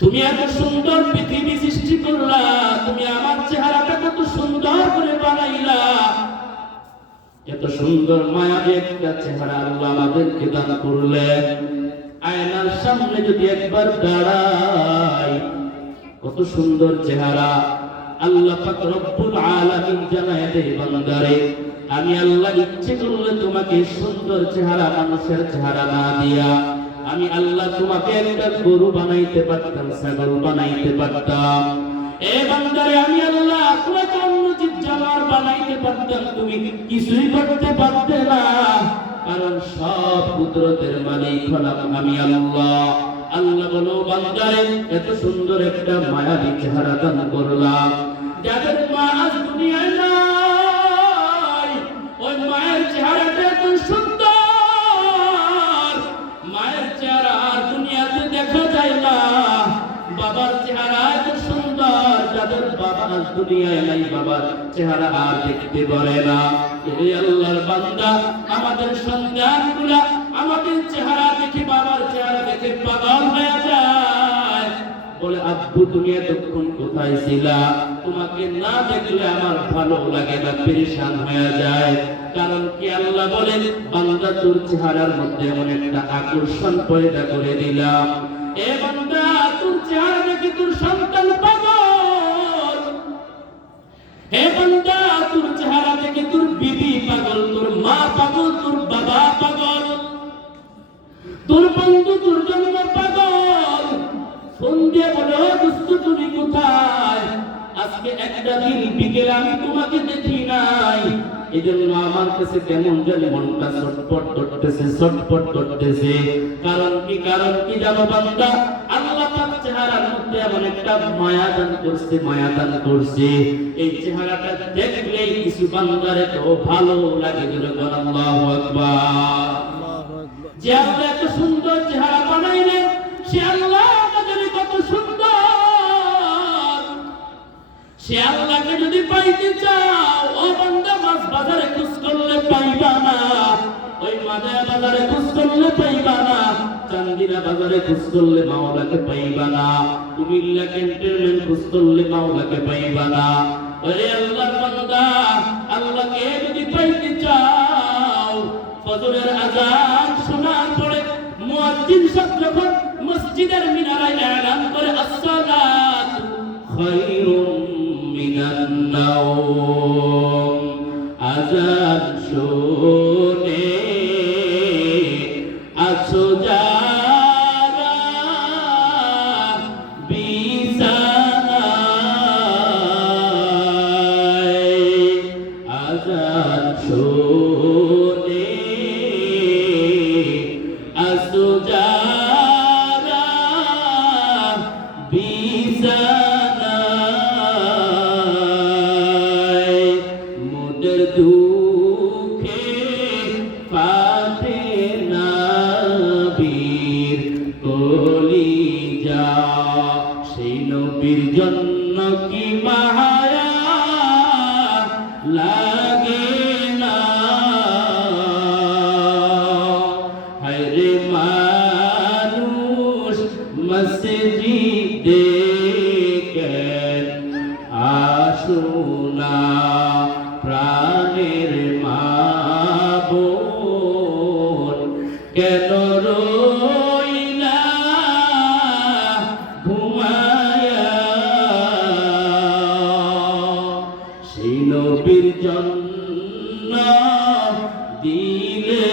তুমি এত সুন্দর পৃথিবী সৃষ্টি করলা, তুমি আমার চেহারাটা কত সুন্দর করে বানাইলা, এত সুন্দর মায়াবী একটা চেহারা আল্লাহ আমাদেরকে দান করলেন। আয়নার সামনে যদি একবার দাঁড়াই, কত সুন্দর চেহারা। আল্লাহ পাক রব্বুল আলামিন জানায় দেয়, বান্দারে আমি আল্লাহ ইচ্ছে করলে তোমাকে সুন্দর চেহারা, মানুষের চেহারা না দিয়া আমি আল্লাহ তোমাকে একটা গরু বানাইতে পারতাম, ছাগল বানাইতে পারতাম। এ বান্দারে আমি আল্লাহ তোমাকে অন্য জীব জানোয়ার বানাইতে পারতাম, তুমি কিছুই করতে পারতে না, কারণ সব কুদরতের মালিক হলাম আমি আল্লাহ। আল্লাহ বলো, বান্দারে এত সুন্দর একটা মায়াবী চেহারা দান করলাম, যাদের মা আজ দুনিয়ায় নাই, ওই মায়ের চেহারাটা এত সুন্দর, মায়ের চেহারা আর দুনিয়াতে দেখা যায় না। বাবার চেহারা এত সুন্দর, যাদের বাবা আজ দুনিয়ায় নাই, বাবার চেহারা আর দেখতে পারে না। এই আল্লাহর বান্দা, আমাদের সন্তানগুলা আমাদের চেহারা দেখে, বাবার চেহারা দেখে পাগল হয়ে যায়, বলে আব্বু তুমি এতক্ষণ কোথায় ছিলা, তোমাকে না দেখলে আমার ভালো লাগে না, পেরেশান হয়ে যায়। কারণ কি আল্লাহ বলেন, বান্দা তোর চেহারার মধ্যে এমন একটা আকর্ষণ পয়দা করে দিলাম, এ বান্দা তোর চেহারা দেখে তোর সন্তান পাগল, হে বান্দা তোর চেহারা দেখে তোর বিবি পাগল, তোর মা পাগল, তোর বাবা পাগল, তোর বন্ধু তোর জন্য পাগল। ফোন দিয়ে বলো, দোস্ত তুমি কোথায়, আজকে একটা দিন বিকেলে আমি তোমাকে দেখি নাই, এজন্য আমার কাছে কেমন জানি মনটা ছটফট করতেছে, ছটফট করতেছে। কারণ কি জানো বান্দা, আল্লাহ পাক চেহারার মধ্যে এমন একটা মায়া দান করছে, মায়া দান করছে, এই চেহারাটা দেখলেই কিছু বান্দারে তো ভালো লাগে, জোরে বল আল্লাহু আকবার। যে আল্লাহ এত সুন্দর চেহারা বানাইলেন, সে আল্লাহ আমাদের কত সুন্দর, সে আল্লাহকে যদি পাইতে চাও, ও বান্দা মাছ বাজারে খোঁজ করলে পাইবা না, ওই মাদায়া বাজারে খোঁজ করলে পাইবা না, চান্দিনা বাজারে খোঁজ করলে মাওলাকে পাইবা না, কুমিল্লা ক্যান্টনমেন্ট খোঁজ করলে মাওলাকে পাইবা না। ওরে আল্লাহর বান্দা, আল্লাহকে যদি পাইতে চাও, ফজরের আযান শোনার পরে মুয়াজ্জিন সাহেব যখন মসজিদের মিনারায় এলান করে, আসসালাতু খায়রুম মিনান নাওম, আযান শুনে আছো যারা বিছানায়, আযান শুনে আছো যারা বিছানায়, মোদের দুঃখে পাতে নবীর কলিজা, সেই নবীর জন্য কি মায়া লাগে না, হায়রে মানুষ মসজিদে কেন আসুনা, প্রাণের মা বোন কেন রইলা ঘুমায়া, সেই নবীর জন্য দিলে